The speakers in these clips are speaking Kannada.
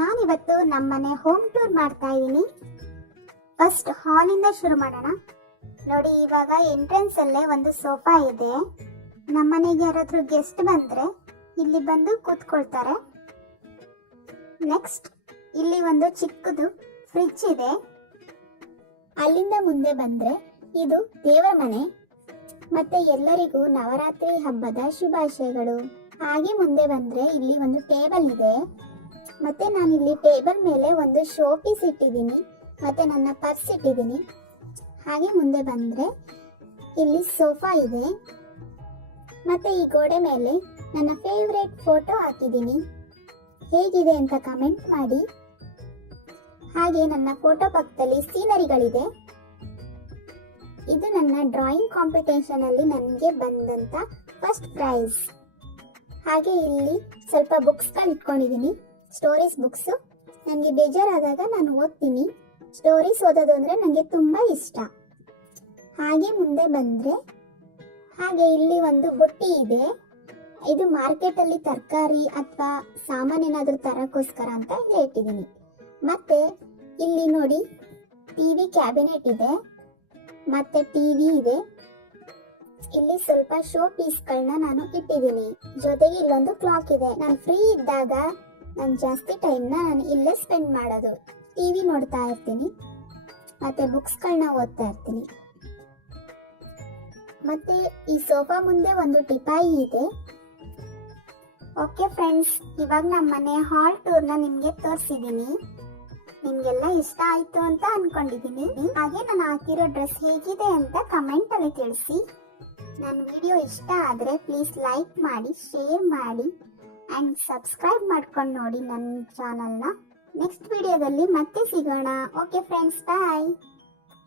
ನಾನಿವತ್ತು ನಮ್ಮನೆ ಹೋಮ್ ಟೂರ್ ಮಾಡ್ತಾ ಇದ್ದೀನಿ. ಫಸ್ಟ್ ಹಾಲಿಂದ ಶುರು ಮಾಡೋಣ. ನೋಡಿ, ಇವಾಗ ಎಂಟ್ರೆನ್ಸ್ ಅಲ್ಲೇ ಒಂದು ಸೋಫಾ ಇದೆ. ನಮ್ಮನೆಗೆ ಯಾರಾದ್ರೂ ಗೆಸ್ಟ್ ಬಂದ್ರೆ ಇಲ್ಲಿ ಬಂದು ಕೂತ್ಕೊಳ್ತಾರೆ. ನೆಕ್ಸ್ಟ್ ಇಲ್ಲಿ ಒಂದು ಚಿಕ್ಕದು ಫ್ರಿಡ್ಜ್ ಇದೆ. ಅಲ್ಲಿಂದ ಮುಂದೆ ಬಂದ್ರೆ ಇದು ದೇವರ ಮನೆ. ಮತ್ತೆ ಎಲ್ಲರಿಗೂ ನವರಾತ್ರಿ ಹಬ್ಬದ ಶುಭಾಶಯಗಳು. ಹಾಗೆ ಮುಂದೆ ಬಂದ್ರೆ ಇಲ್ಲಿ ಒಂದು ಟೇಬಲ್ ಇದೆ. ಮತ್ತೆ ನಾನಿಲ್ಲಿ ಟೇಬಲ್ ಮೇಲೆ ಒಂದು ಶೋ ಪೀಸ್ ಇಟ್ಟಿದ್ದೀನಿ, ಮತ್ತೆ ನನ್ನ ಪರ್ಸ್ ಇಟ್ಟಿದ್ದೀನಿ. ಹಾಗೆ ಮುಂದೆ ಬಂದ್ರೆ ಇಲ್ಲಿ ಸೋಫಾ ಇದೆ. ಮತ್ತೆ ಈ ಗೋಡೆ ಮೇಲೆ ನನ್ನ ಫೇವ್ರೇಟ್ ಫೋಟೋ ಹಾಕಿದ್ದೀನಿ. ಹೇಗಿದೆ ಅಂತ ಕಮೆಂಟ್ ಮಾಡಿ. ಹಾಗೆ ನನ್ನ ಫೋಟೋ ಪಕ್ಕದಲ್ಲಿ ಸೀನರಿಗಳಿದೆ. ಇದು ನನ್ನ ಡ್ರಾಯಿಂಗ್ ಕಾಂಪಿಟೇಷನ್ ಅಲ್ಲಿ ನನಗೆ ಬಂದಂತ ಫಸ್ಟ್ ಪ್ರೈಸ್. ಹಾಗೆ ಇಲ್ಲಿ ಸ್ವಲ್ಪ ಬುಕ್ಸ್ಗಳು ಇಟ್ಕೊಂಡಿದ್ದೀನಿ, ಸ್ಟೋರೀಸ್ ಬುಕ್ಸ್. ನನಗೆ ಬೇಜಾರಾದಾಗ ನಾನು ಓದ್ತೀನಿ. ಸ್ಟೋರೀಸ್ ಓದೋದು ಅಂದರೆ ನನಗೆ ತುಂಬ ಇಷ್ಟ. ಹಾಗೆ ಮುಂದೆ ಬಂದರೆ ಹಾಗೆ ಇಲ್ಲಿ ಒಂದು ಬುಟ್ಟಿ ಇದೆ. ಇದು ಮಾರ್ಕೆಟಲ್ಲಿ ತರಕಾರಿ ಅಥವಾ ಸಾಮಾನೇನಾದರೂ ತರೋಕ್ಕೋಸ್ಕರ ಅಂತ ಇಲ್ಲಿ ಇಟ್ಟಿದ್ದೀನಿ. ಮತ್ತೆ ಇಲ್ಲಿ ನೋಡಿ, ಟಿವಿ ಕ್ಯಾಬಿನೆಟ್ ಇದೆ, ಮತ್ತೆ ಟಿವಿ ಇದೆ. ಇಲ್ಲಿ ಸ್ವಲ್ಪ ಶೋ ಪೀಸ್ಗಳನ್ನ ನಾನು ಇಟ್ಟಿದ್ದೀನಿ. ಜೊತೆಗೆ ಇಲ್ಲೊಂದು ಕ್ಲಾಕ್ ಇದೆ. ನಾನು ಫ್ರೀ ಇದ್ದಾಗ ನಾನು ಜಾಸ್ತಿ ಟೈಮ್ನ ನಾನು ಇಲ್ಲೇ ಸ್ಪೆಂಡ್ ಮಾಡೋದು. ಟಿವಿ ನೋಡ್ತಾ ಇರ್ತೀನಿ, ಮತ್ತೆ ಬುಕ್ಸ್ಗಳನ್ನ ಓದ್ತಾ ಇರ್ತೀನಿ. ಮತ್ತೆ ಈ ಸೋಫಾ ಮುಂದೆ ಒಂದು ಟಿಪಾಯಿ ಇದೆ. ಓಕೆ ಫ್ರೆಂಡ್ಸ್, ಇವಾಗ ನಮ್ಮ ಮನೆ ಹಾಲ್ ಟೂರ್ನ ನಿಮಗೆ ತೋರಿಸಿದ್ದೀನಿ. ನಿಮಗೆಲ್ಲ ಇಷ್ಟ ಆಯಿತು ಅಂತ ಅನ್ಕೊಂಡಿದ್ದೀನಿ. ಹಾಗೆ ನಾನು ಹಾಕಿರೋ ಡ್ರೆಸ್ ಹೇಗಿದೆ ಅಂತ ಕಮೆಂಟ್ ಅಲ್ಲಿ ತಿಳಿಸಿ. ನನ್ನ ವಿಡಿಯೋ ಇಷ್ಟ ಆದರೆ ಪ್ಲೀಸ್ ಲೈಕ್ ಮಾಡಿ, ಶೇರ್ ಮಾಡಿ ಆ್ಯಂಡ್ ಸಬ್ಸ್ಕ್ರೈಬ್ ಮಾಡ್ಕೊಂಡು ನೋಡಿ ನನ್ನ ಚಾನಲ್ನ. ನೆಕ್ಸ್ಟ್ ವಿಡಿಯೋದಲ್ಲಿ ಮತ್ತೆ ಸಿಗೋಣ. ಓಕೆ ಫ್ರೆಂಡ್ಸ್, ಬಾಯ್,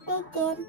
ಟೇಕ್ ಕೇರ್.